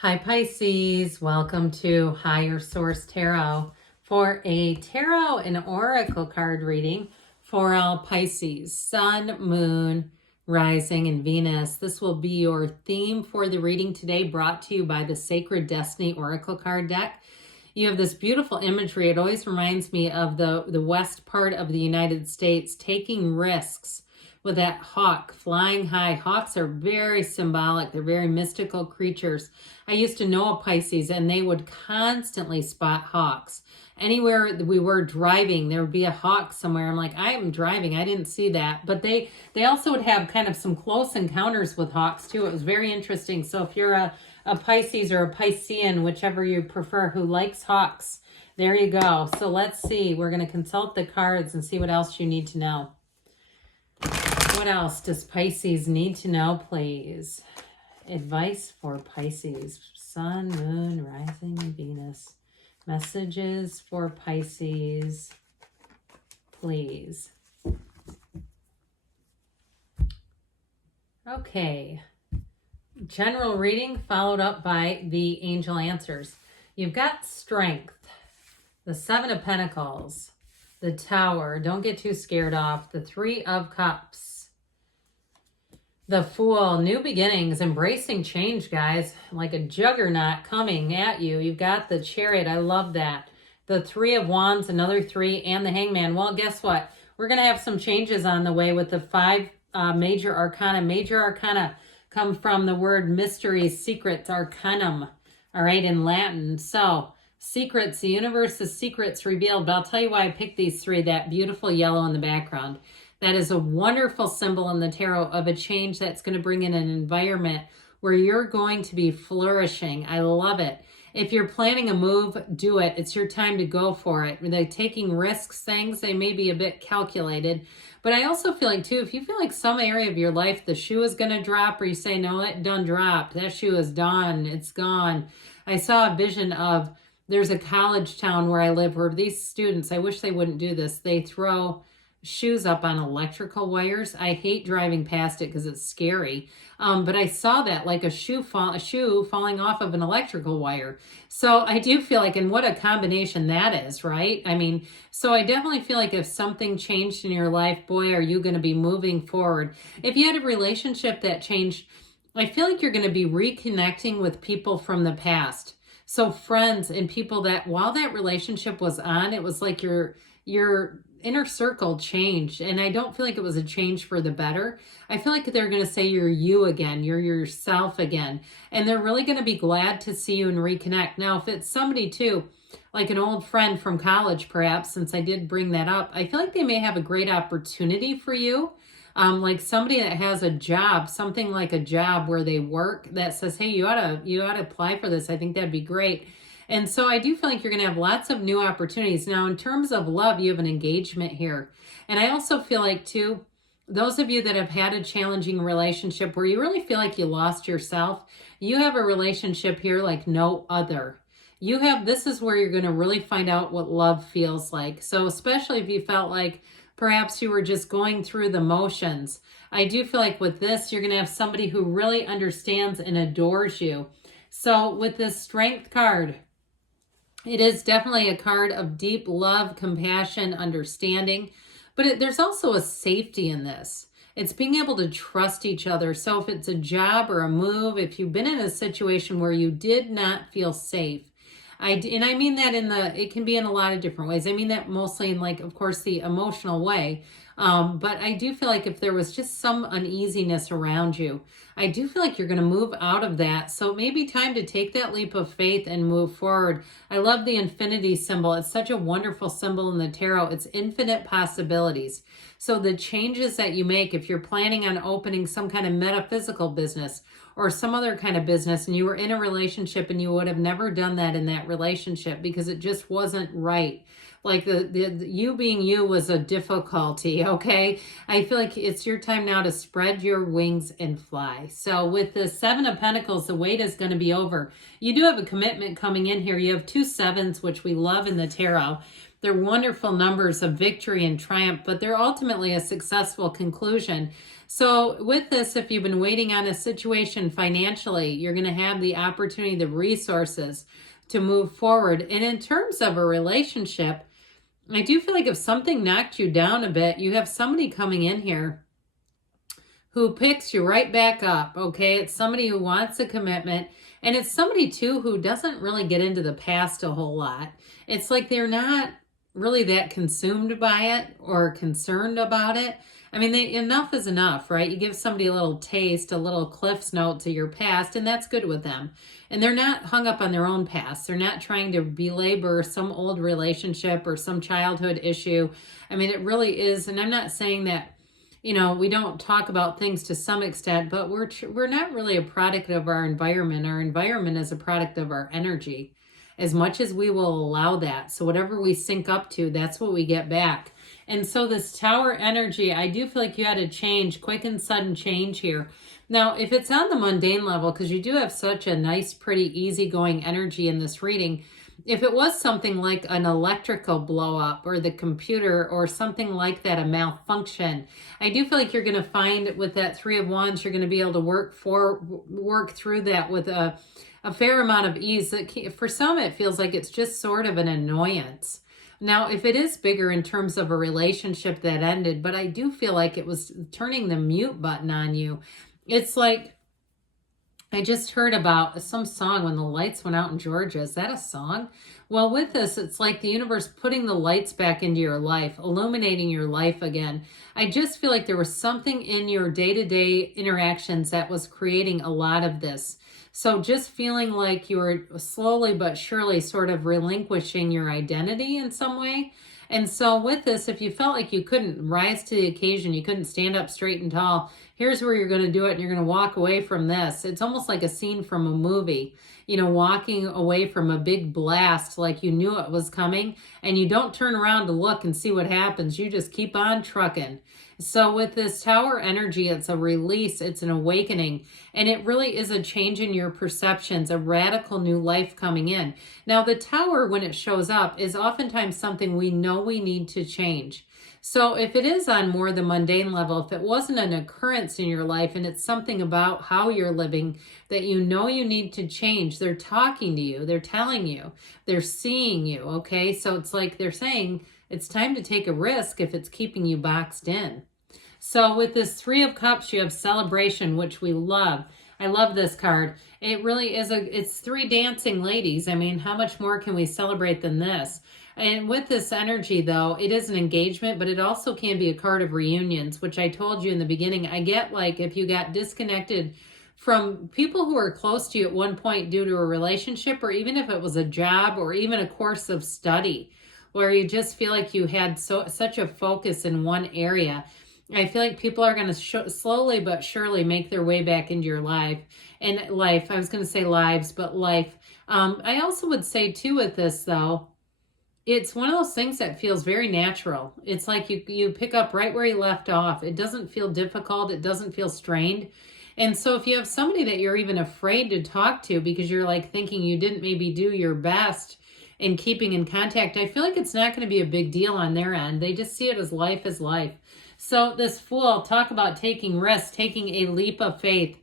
Hi Pisces, welcome to Higher Source Tarot for a tarot and oracle card reading for all Pisces, Sun, Moon, Rising, and Venus. This will be your theme for the reading today, brought to you by the Sacred Destiny Oracle card deck. You have this beautiful imagery. It always reminds me of the west part of the United States, taking risks with that hawk flying high. Hawks are very symbolic. They're very mystical creatures. I used to know a Pisces and they would constantly spot hawks. Anywhere we were driving, there would be a hawk somewhere. I'm like, I am driving. I didn't see that. But they also would have kind of some close encounters with hawks too. It was very interesting. So if you're a Pisces or a Piscean, whichever you prefer, who likes hawks, there you go. So let's see. We're going to consult the cards and see what else you need to know. What else does Pisces need to know, please? Advice for Pisces. Sun, Moon, Rising, and Venus. Messages for Pisces, please. Okay. General reading followed up by the angel answers. You've got Strength, the Seven of Pentacles, the Tower. Don't get too scared off. The Three of Cups. The Fool, new beginnings, embracing change, guys, like a juggernaut coming at you. You've got the Chariot. I love that. The Three of Wands, another three, and the Hangman. Well, guess what? We're going to have some changes on the way with the five major arcana. Major arcana come from the word mysteries, secrets, arcanum, all right, in Latin. So, secrets, the universe's secrets revealed. But I'll tell you why I picked these three, that beautiful yellow in the background. That is a wonderful symbol in the tarot of a change that's going to bring in an environment where you're going to be flourishing. I love it. If you're planning a move, do it. It's your time to go for it. They're taking risks, things, they may be a bit calculated. But I also feel like, too, if you feel like some area of your life, the shoe is going to drop, or you say, no, it done dropped. That shoe is done. It's gone. I saw a vision of, there's a college town where I live where these students, I wish they wouldn't do this, they throw shoes up on electrical wires. I hate driving past it because it's scary. But I saw that, like a shoe falling off of an electrical wire. So I do feel like, and what a combination that is, right? I mean, so I definitely feel like if something changed in your life, boy, are you going to be moving forward. If you had a relationship that changed, I feel like you're going to be reconnecting with people from the past. So friends and people that while that relationship was on, it was like your inner circle changed, and I don't feel like it was a change for the better. I feel like they're going to say you're you again, you're yourself again, and they're really going to be glad to see you and reconnect. Now, if it's somebody too, like an old friend from college, perhaps, since I did bring that up, I feel like they may have a great opportunity for you. Like somebody that has a job, something like a job where they work that says, hey, you ought to apply for this. I think that'd be great. And so I do feel like you're going to have lots of new opportunities. Now, in terms of love, you have an engagement here. And I also feel like, too, those of you that have had a challenging relationship where you really feel like you lost yourself, you have a relationship here like no other. This is where you're going to really find out what love feels like. So especially if you felt like perhaps you were just going through the motions, I do feel like with this, you're going to have somebody who really understands and adores you. So with this Strength card, it is definitely a card of deep love, compassion, understanding, but there's also a safety in this. It's being able to trust each other. So if it's a job or a move, if you've been in a situation where you did not feel safe, and I mean that it can be in a lot of different ways. I mean that mostly in, like, of course, the emotional way. But I do feel like if there was just some uneasiness around you, I do feel like you're going to move out of that. So it may be time to take that leap of faith and move forward. I love the infinity symbol. It's such a wonderful symbol in the tarot. It's infinite possibilities. So the changes that you make, if you're planning on opening some kind of metaphysical business or some other kind of business, and you were in a relationship and you would have never done that in that relationship because it just wasn't right. Like the you being you was a difficulty, okay? I feel like it's your time now to spread your wings and fly. So with the Seven of Pentacles, the wait is going to be over. You do have a commitment coming in here. You have 2 sevens, which we love in the tarot. They're wonderful numbers of victory and triumph, but they're ultimately a successful conclusion. So with this, if you've been waiting on a situation financially, you're going to have the opportunity, the resources to move forward. And in terms of a relationship, I do feel like if something knocked you down a bit, you have somebody coming in here who picks you right back up, okay? It's somebody who wants a commitment, and it's somebody, too, who doesn't really get into the past a whole lot. It's like they're not really that consumed by it or concerned about it. I mean, enough is enough, right? You give somebody a little taste, a little Cliff's note to your past, and that's good with them. And they're not hung up on their own past. They're not trying to belabor some old relationship or some childhood issue. I mean, it really is, and I'm not saying that, you know, we don't talk about things to some extent, but we're not really a product of our environment. Our environment is a product of our energy, as much as we will allow that. So whatever we sync up to, that's what we get back. And so this Tower energy, I do feel like you had to change, quick and sudden change here. Now, if it's on the mundane level, because you do have such a nice, pretty easygoing energy in this reading, if it was something like an electrical blow up or the computer or something like that, a malfunction, I do feel like you're going to find with that Three of Wands, you're going to be able to work through that with a fair amount of ease. For some, it feels like it's just sort of an annoyance. Now, if it is bigger in terms of a relationship that ended, but I do feel like it was turning the mute button on you. It's like, I just heard about some song, When the Lights Went Out in Georgia. Is that a song? Well, with this, it's like the universe putting the lights back into your life, illuminating your life again. I just feel like there was something in your day-to-day interactions that was creating a lot of this. So just feeling like you were slowly but surely sort of relinquishing your identity in some way. And so with this, if you felt like you couldn't rise to the occasion, you couldn't stand up straight and tall, here's where you're going to do it, and you're going to walk away from this. It's almost like a scene from a movie, you know, walking away from a big blast like you knew it was coming, and you don't turn around to look and see what happens. You just keep on trucking. So with this Tower energy, it's a release, it's an awakening, and it really is a change in your perceptions, a radical new life coming in. Now, the Tower, when it shows up, is oftentimes something we know we need to change. So if it is on more the mundane level, if it wasn't an occurrence in your life and it's something about how you're living that you know you need to change, they're talking to you, they're telling you, they're seeing you, okay? So it's like they're saying, it's time to take a risk if it's keeping you boxed in. So with this Three of Cups, you have celebration, which we love. I love this card. It really is it's three dancing ladies. I mean, how much more can we celebrate than this? And with this energy, though, it is an engagement, but it also can be a card of reunions, which I told you in the beginning. I get like if you got disconnected from people who were close to you at one point due to a relationship, or even if it was a job or even a course of study, where you just feel like you had such a focus in one area. I feel like people are going to slowly but surely make their way back into your life. And life, I was going to say lives, but life. I also would say too with this though, it's one of those things that feels very natural. It's like you pick up right where you left off. It doesn't feel difficult. It doesn't feel strained. And so if you have somebody that you're even afraid to talk to because you're like thinking you didn't maybe do your best in keeping in contact, I feel like it's not going to be a big deal on their end. They just see it as life is life. So this Fool, talk about taking risks, taking a leap of faith.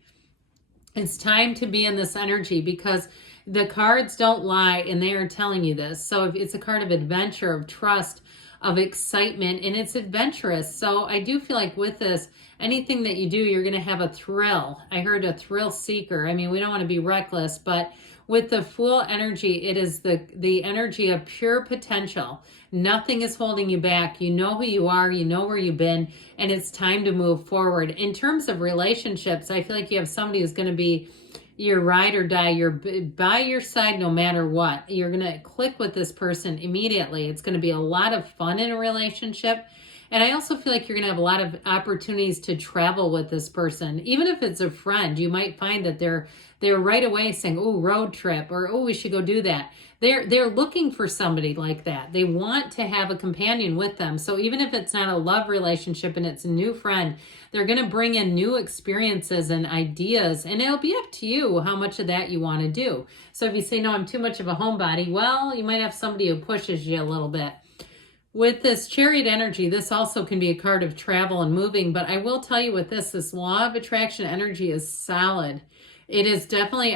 It's time to be in this energy because the cards don't lie and they are telling you this. So if it's a card of adventure, of trust, of excitement, and it's adventurous. So I do feel like with this, anything that you do, you're going to have a thrill. I heard a thrill seeker. I mean, we don't want to be reckless, but with the Fool energy, it is the energy of pure potential. Nothing is holding you back. You know who you are. You know where you've been, and it's time to move forward. In terms of relationships, I feel like you have somebody who's going to be your ride or die. You're by your side no matter what. You're going to click with this person immediately. It's going to be a lot of fun in a relationship. And I also feel like you're going to have a lot of opportunities to travel with this person. Even if it's a friend, you might find that they're right away saying, oh, road trip, or oh, we should go do that. They're looking for somebody like that. They want to have a companion with them. So even if it's not a love relationship and it's a new friend, they're going to bring in new experiences and ideas. And it'll be up to you how much of that you want to do. So if you say, no, I'm too much of a homebody, well, you might have somebody who pushes you a little bit. With this Chariot energy, this also can be a card of travel and moving, but I will tell you with this law of attraction energy is solid. It is definitely,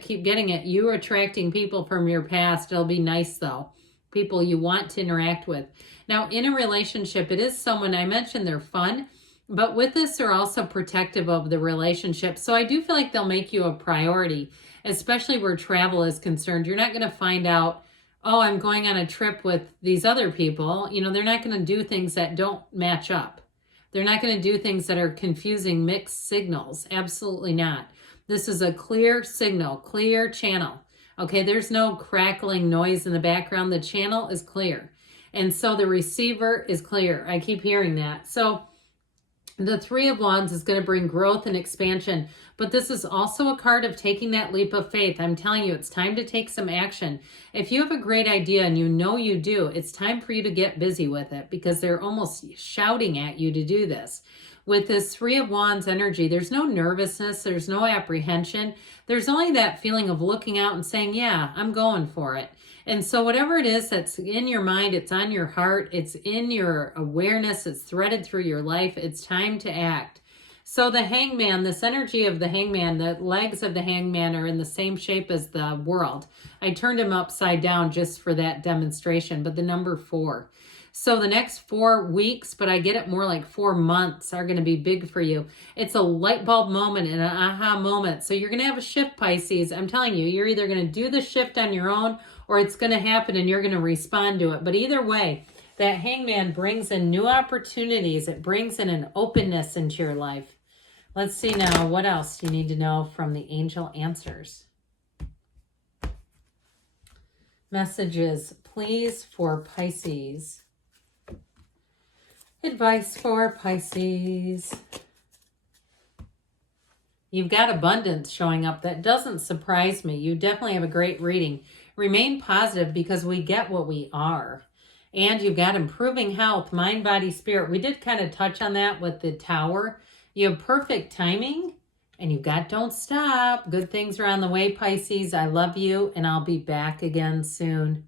keep getting it. You are attracting people from your past. It'll be nice though. People you want to interact with. Now, in a relationship, it is someone, I mentioned they're fun, but with this, they're also protective of the relationship. So I do feel like they'll make you a priority, especially where travel is concerned. You're not going to find out, oh, I'm going on a trip with these other people. You know, they're not going to do things that don't match up. They're not going to do things that are confusing mixed signals. Absolutely not. This is a clear signal, clear channel. Okay, there's no crackling noise in the background. The channel is clear. And so the receiver is clear. I keep hearing that. So the Three of Wands is going to bring growth and expansion, but this is also a card of taking that leap of faith. I'm telling you, it's time to take some action. If you have a great idea and you know you do, it's time for you to get busy with it because they're almost shouting at you to do this. With this Three of Wands energy, there's no nervousness, there's no apprehension. There's only that feeling of looking out and saying, yeah, I'm going for it. And so whatever it is that's in your mind, it's on your heart, it's in your awareness, it's threaded through your life, it's time to act. So the Hangman, this energy of the Hangman, the legs of the Hangman are in the same shape as the world. I turned him upside down just for that demonstration, but the number 4. So the next 4 weeks, but I get it more like 4 months, are going to be big for you. It's a light bulb moment and an aha moment. So you're going to have a shift, Pisces. I'm telling you, you're either going to do the shift on your own or it's going to happen and you're going to respond to it. But either way, that Hangman brings in new opportunities. It brings in an openness into your life. Let's see now, what else you need to know from the angel answers. Messages, please, for Pisces. Advice for Pisces. You've got abundance showing up. That doesn't surprise me. You definitely have a great reading. Remain positive because we get what we are. And you've got improving health, mind, body, spirit. We did kind of touch on that with the Tower. You have perfect timing and you've got don't stop. Good things are on the way, Pisces. I love you and I'll be back again soon.